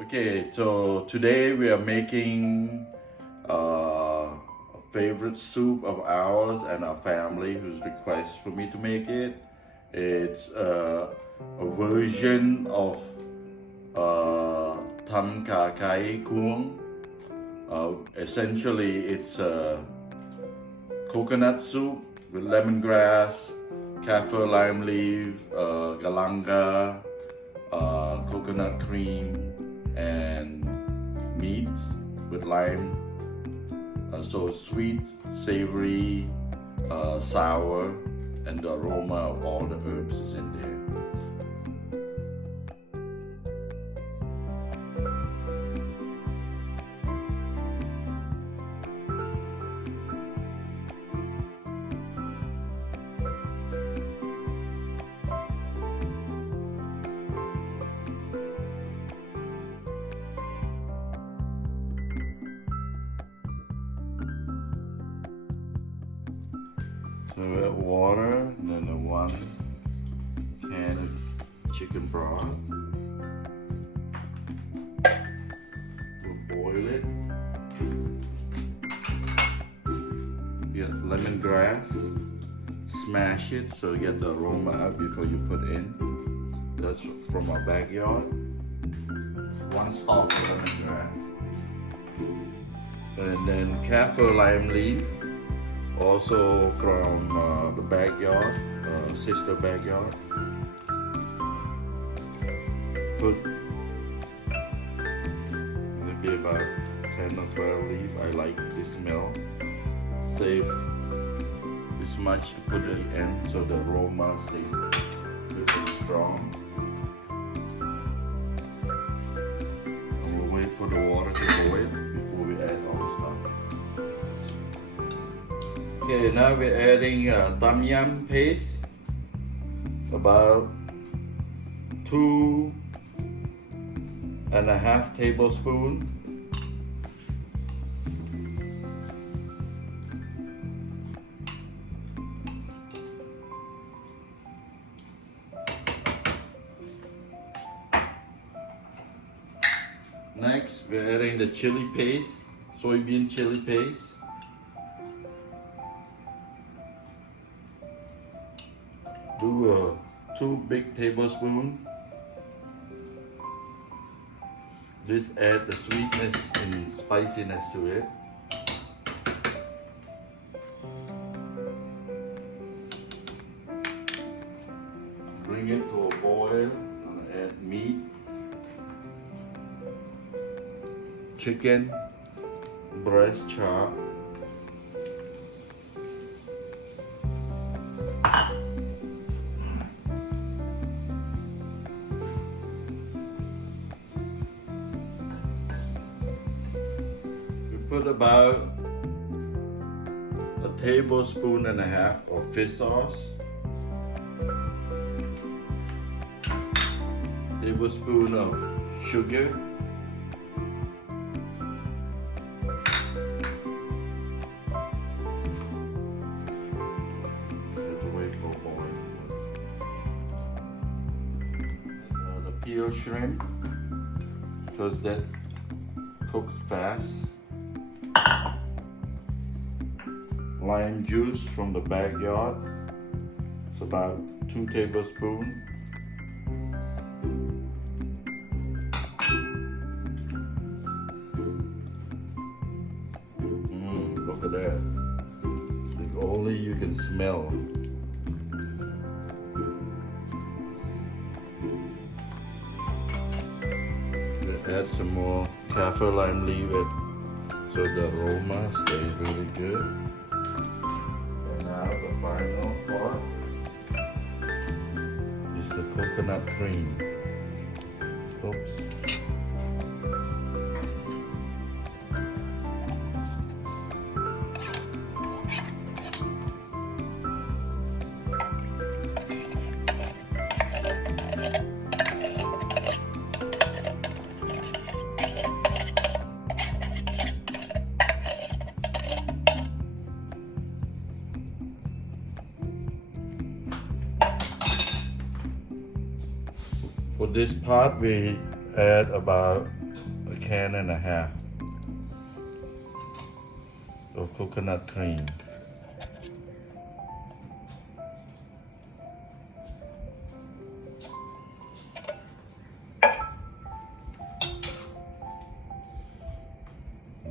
Okay, so today we are making a favorite soup of ours and our family who's requested for me to make it. It's a version of Tum Kha Kai Koong. Essentially, it's a coconut soup with lemongrass, kaffir lime leaf, galanga, coconut cream, and meats with lime. So sweet, savory, sour, and the aroma of all the herbs is in there. So we have water, and then the 1 can of chicken broth. We'll boil it. Get lemongrass, smash it so you get the aroma out before you put in. That's from our backyard. 1 stalk of lemongrass. And then kaffir lime leaf. Also from the backyard, sister backyard. Put maybe about 10 or 12 leaves. I like the smell. Save this much to put it in so the aroma stays good and strong. And we'll wait for the water to boil before we add all the stuff. Okay, now we're adding Tum Yum Paste, about 2.5 tablespoons. Next, we're adding the chili paste, soybean chili paste. Do 2 big tablespoons. This adds the sweetness and spiciness to it. Bring it to a boil. I'm gonna add meat, chicken, breast chop. Put about 1.5 tablespoons of fish sauce, tablespoon of sugar, have to wait for boil. The peeled shrimp, because that cooks fast. Lime juice from the backyard. It's about 2 tablespoons. Look at that. If only you can smell. Add some more kaffir lime leaf so the aroma stays really good. Now the final part is the coconut cream. Oops. For this part, we add about can and a half of coconut cream.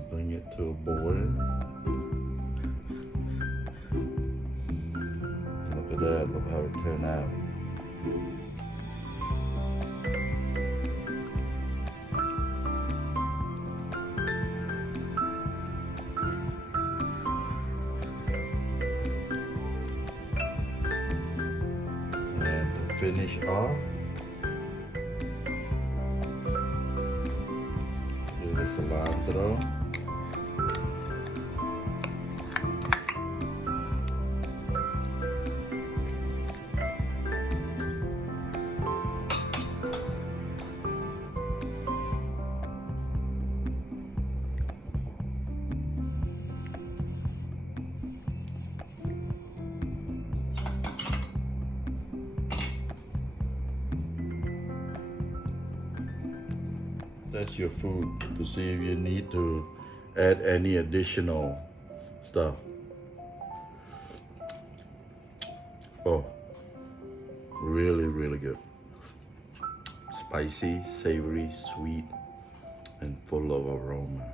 Bring it to a boil. Look at that, look how it turned out. And to finish off, do the cilantro. That's your food, to see if you need to add any additional stuff. Oh, really, really good. Spicy, savory, sweet, and full of aroma.